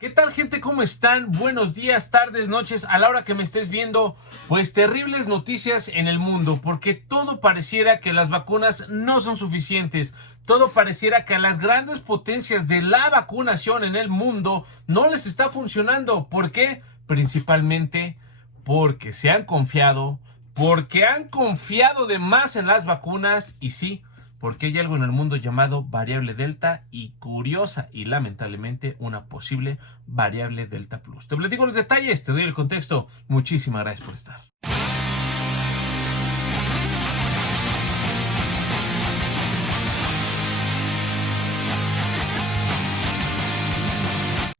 ¿Qué tal, gente? ¿Cómo están? Buenos días, tardes, noches, a la hora que me estés viendo. Pues terribles noticias en el mundo, porque todo pareciera que las vacunas no son suficientes. Todo pareciera que a las grandes potencias de la vacunación en el mundo no les está funcionando. ¿Por qué? Principalmente porque se han confiado, porque han confiado de más en las vacunas y sí, porque hay algo en el mundo llamado variable delta y curiosa y lamentablemente una posible variable delta plus. Te platico los detalles, te doy el contexto. Muchísimas gracias por estar.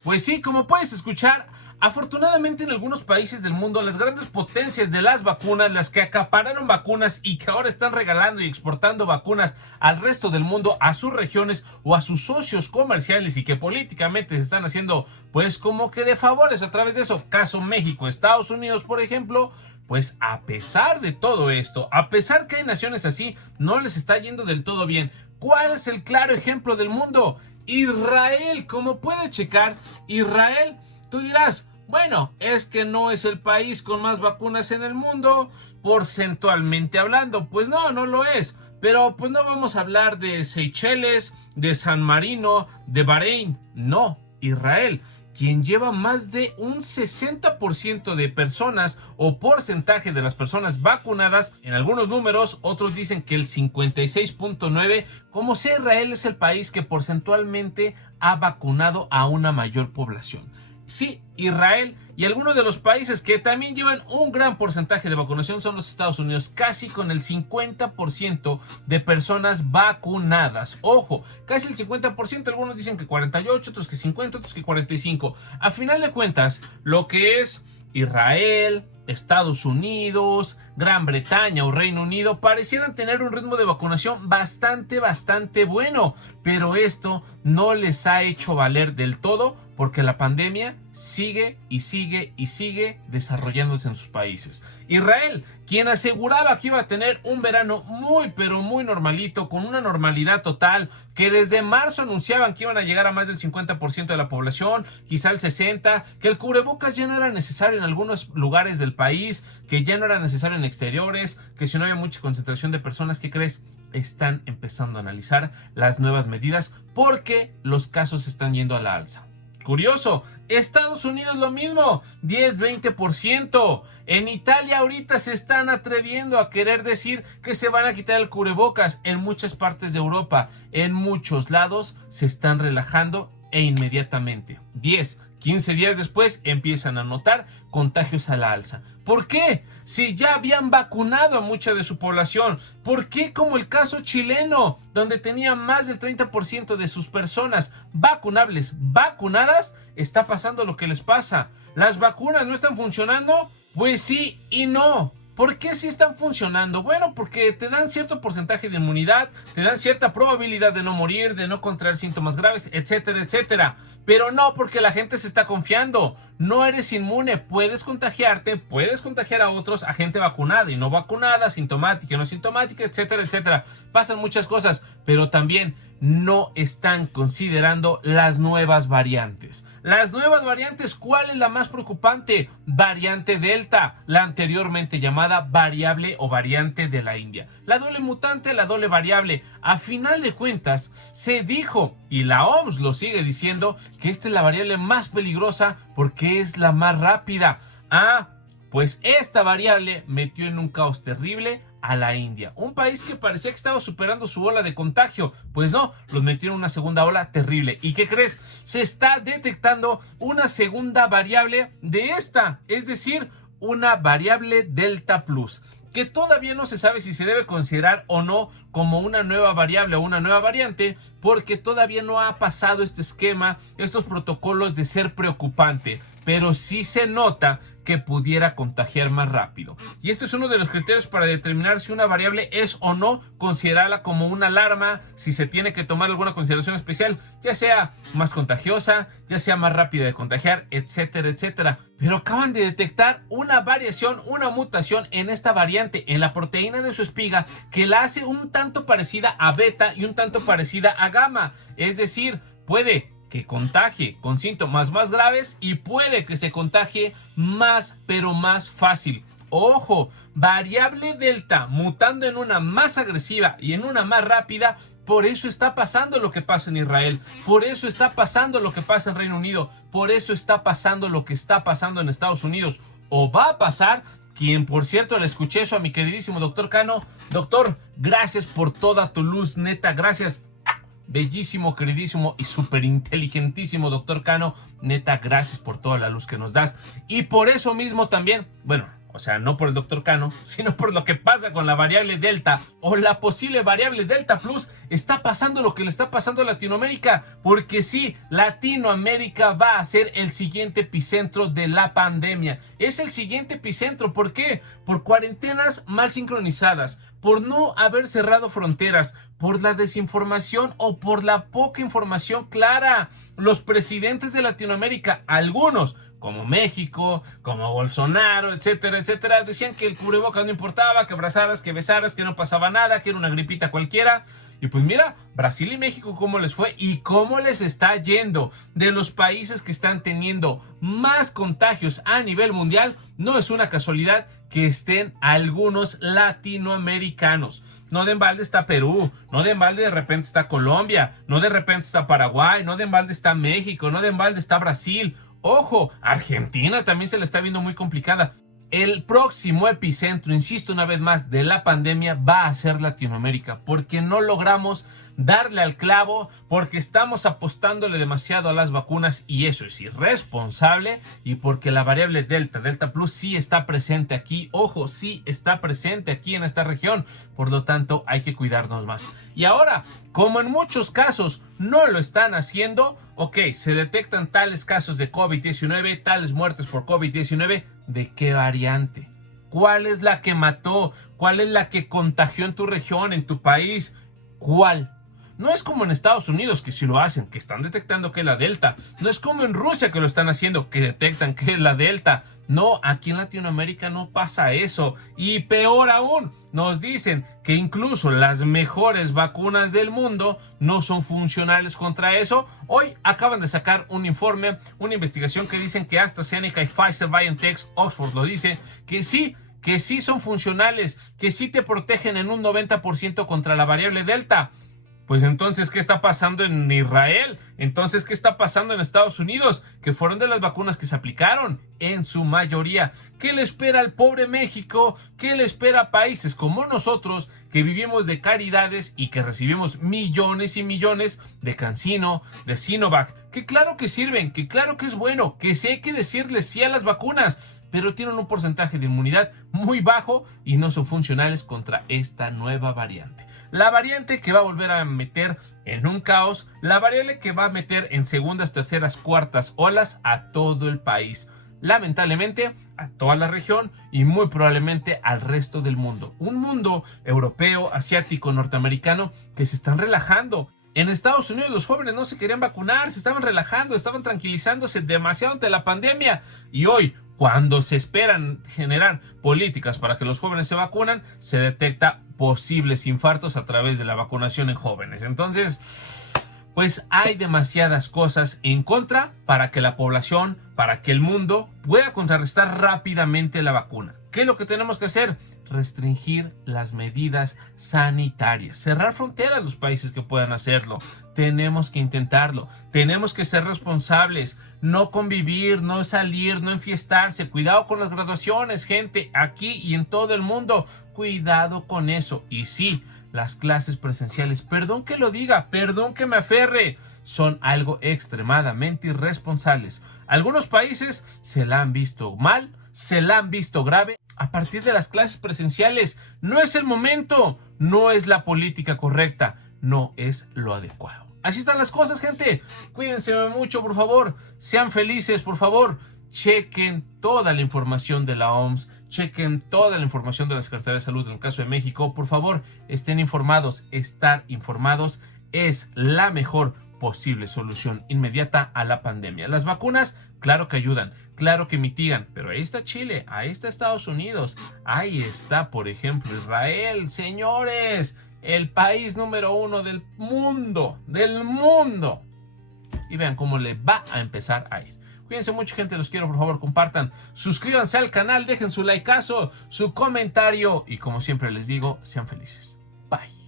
Pues sí, como puedes escuchar, afortunadamente en algunos países del mundo las grandes potencias de las vacunas, las que acapararon vacunas y que ahora están regalando y exportando vacunas al resto del mundo, a sus regiones o a sus socios comerciales y que políticamente se están haciendo pues como que de favores a través de eso, caso México, Estados Unidos por ejemplo. Pues a pesar de todo esto, a pesar que hay naciones así, no les está yendo del todo bien. ¿Cuál es el claro ejemplo del mundo? Israel. Como puedes checar, Israel, tú dirás, bueno, es que no es el país con más vacunas en el mundo, porcentualmente hablando. Pues no, no lo es. Pero pues no vamos a hablar de Seychelles, de San Marino, de Bahrein. No, Israel, quien lleva más de un 60% de personas o porcentaje de las personas vacunadas, en algunos números, otros dicen que el 56.9%, como sea, Israel es el país que porcentualmente ha vacunado a una mayor población. Sí, Israel y algunos de los países que también llevan un gran porcentaje de vacunación son los Estados Unidos, casi con el 50% de personas vacunadas. Ojo, casi el 50%, algunos dicen que 48, otros que 50, otros que 45. A final de cuentas, lo que es Israel, Estados Unidos, Gran Bretaña o Reino Unido parecieran tener un ritmo de vacunación bastante bueno, pero esto no les ha hecho valer del todo porque la pandemia sigue desarrollándose en sus países. Israel, quien aseguraba que iba a tener un verano muy normalito, con una normalidad total, que desde marzo anunciaban que iban a llegar a más del 50% de la población, quizá el 60%, que el cubrebocas ya no era necesario en algunos lugares del país, que ya no era necesario en exteriores, que si no había mucha concentración de personas, ¿qué crees? Están empezando a analizar las nuevas medidas porque los casos están yendo a la alza. Curioso, Estados Unidos lo mismo, 10-20%. En Italia ahorita se están atreviendo a querer decir que se van a quitar el cubrebocas. En muchas partes de Europa, en muchos lados se están relajando e inmediatamente, 10-15 días después, empiezan a notar contagios a la alza. ¿Por qué? Si ya habían vacunado a mucha de su población. ¿Por qué como el caso chileno, donde tenía más del 30% de sus personas vacunadas, está pasando lo que les pasa? ¿Las vacunas no están funcionando? Pues sí y no. ¿Por qué sí están funcionando? Bueno, porque te dan cierto porcentaje de inmunidad, te dan cierta probabilidad de no morir, de no contraer síntomas graves, etcétera. Pero no porque la gente se está confiando. No eres inmune, puedes contagiarte, puedes contagiar a otros, a gente vacunada y no vacunada, sintomática y no sintomática, etcétera. Pasan muchas cosas, pero también no están considerando las nuevas variantes. Las nuevas variantes, ¿cuál es la más preocupante? Variante Delta, la anteriormente llamada variable o variante de la India. La doble mutante, la doble variable. A final de cuentas, se dijo, y la OMS lo sigue diciendo, que esta es la variable más peligrosa porque es la más rápida. Pues esta variable metió en un caos terrible a la India, un país que parecía que estaba superando su ola de contagio. Pues no, los metió en una segunda ola terrible. ¿Y qué crees? Se está detectando una segunda variable de esta, es decir, una variable Delta Plus, que todavía no se sabe si se debe considerar o no como una nueva variable o una nueva variante, porque todavía no ha pasado este esquema, estos protocolos de ser preocupante, pero sí se nota que pudiera contagiar más rápido. Y este es uno de los criterios para determinar si una variable es o no considerarla como una alarma, si se tiene que tomar alguna consideración especial, ya sea más contagiosa, ya sea más rápida de contagiar, etcétera. Pero acaban de detectar una variación, una mutación en esta variante, en la proteína de su espiga, que la hace un tanto parecida a beta y un tanto parecida a gamma. Es decir, puede que contagie con síntomas más graves y puede que se contagie más, pero más fácil. Ojo, variable Delta mutando en una más agresiva y en una más rápida. Por eso está pasando lo que pasa en Israel, por eso está pasando lo que pasa en Reino Unido, por eso está pasando lo que está pasando en Estados Unidos, o va a pasar, quien por cierto le escuché eso a mi queridísimo doctor Cano. Doctor, gracias por toda tu luz, neta, gracias. Bellísimo, queridísimo y súper inteligentísimo doctor Cano, neta, gracias por toda la luz que nos das. Y por eso mismo también, bueno, o sea, no por el doctor Cano, sino por lo que pasa con la variable Delta o la posible variable Delta Plus, está pasando lo que le está pasando a Latinoamérica, porque sí, Latinoamérica va a ser el siguiente epicentro de la pandemia. Es el siguiente epicentro, ¿por qué? Por cuarentenas mal sincronizadas, por no haber cerrado fronteras, por la desinformación o por la poca información clara. Los presidentes de Latinoamérica, algunos, como México, como Bolsonaro, etcétera, etcétera, decían que el cubrebocas no importaba, que abrazaras, que besaras, que no pasaba nada, que era una gripita cualquiera. Y pues mira, Brasil y México cómo les fue y cómo les está yendo. De los países que están teniendo más contagios a nivel mundial, no es una casualidad que estén algunos latinoamericanos. No de embalde está Perú, no de embalde de repente está Colombia, no de repente está Paraguay, no de embalde está México, no de embalde está Brasil. Ojo, Argentina también se le está viendo muy complicada. El próximo epicentro, insisto una vez más, de la pandemia va a ser Latinoamérica, porque no logramos darle al clavo, porque estamos apostándole demasiado a las vacunas y eso es irresponsable, y porque la variable Delta, Delta Plus sí está presente aquí, ojo, sí está presente aquí en esta región, por lo tanto hay que cuidarnos más. Y ahora, como en muchos casos no lo están haciendo, ok, se detectan tales casos de COVID-19, tales muertes por COVID-19, ¿de qué variante? ¿Cuál es la que mató? ¿Cuál es la que contagió en tu región, en tu país? ¿Cuál? No es como en Estados Unidos, que sí lo hacen, que están detectando que es la Delta. No es como en Rusia, que lo están haciendo, que detectan que es la Delta. No, aquí en Latinoamérica no pasa eso. Y peor aún, nos dicen que incluso las mejores vacunas del mundo no son funcionales contra eso. Hoy acaban de sacar un informe, una investigación que dicen que AstraZeneca y Pfizer, BioNTech, Oxford lo dice, que sí son funcionales, que sí te protegen en un 90% contra la variable Delta. Pues entonces, ¿qué está pasando en Israel? Entonces, ¿qué está pasando en Estados Unidos? Que fueron de las vacunas que se aplicaron, en su mayoría. ¿Qué le espera al pobre México? ¿Qué le espera a países como nosotros, que vivimos de caridades y que recibimos millones y millones de CanSino, de Sinovac? Que claro que sirven, que claro que es bueno, que sí hay que decirles sí a las vacunas, pero tienen un porcentaje de inmunidad muy bajo y no son funcionales contra esta nueva variante. La variante que va a volver a meter en un caos, la variable que va a meter en segundas, terceras, cuartas olas a todo el país. Lamentablemente a toda la región y muy probablemente al resto del mundo. Un mundo europeo, asiático, norteamericano que se están relajando. En Estados Unidos los jóvenes no se querían vacunar, se estaban relajando, estaban tranquilizándose demasiado ante la pandemia. Y hoy, cuando se esperan generar políticas para que los jóvenes se vacunan, se detecta posibles infartos a través de la vacunación en jóvenes. Entonces, pues hay demasiadas cosas en contra para que la población, para que el mundo pueda contrarrestar rápidamente la vacuna. ¿Qué es lo que tenemos que hacer? Restringir las medidas sanitarias, cerrar fronteras a los países que puedan hacerlo. Tenemos que intentarlo, tenemos que ser responsables, no convivir, no salir, no enfiestarse. Cuidado con las graduaciones, gente, aquí y en todo el mundo, cuidado con eso. Y sí, las clases presenciales, perdón que lo diga, perdón que me aferre, son algo extremadamente irresponsables. Algunos países se la han visto mal, se la han visto grave a partir de las clases presenciales. No es el momento, no es la política correcta, no es lo adecuado. Así están las cosas, gente. Cuídense mucho, por favor. Sean felices, por favor. Chequen toda la información de la OMS. Chequen toda la información de la Secretaría de Salud en el caso de México. Por favor, estén informados. Estar informados es la mejor posible solución inmediata a la pandemia. Las vacunas, claro que ayudan, claro que mitigan, pero ahí está Chile, ahí está Estados Unidos, ahí está, por ejemplo, Israel, señores, el país número 1 del mundo, y vean cómo le va a empezar a ir. Cuídense mucho, gente, los quiero, por favor, compartan, suscríbanse al canal, dejen su likeazo, su comentario y como siempre les digo, sean felices. Bye.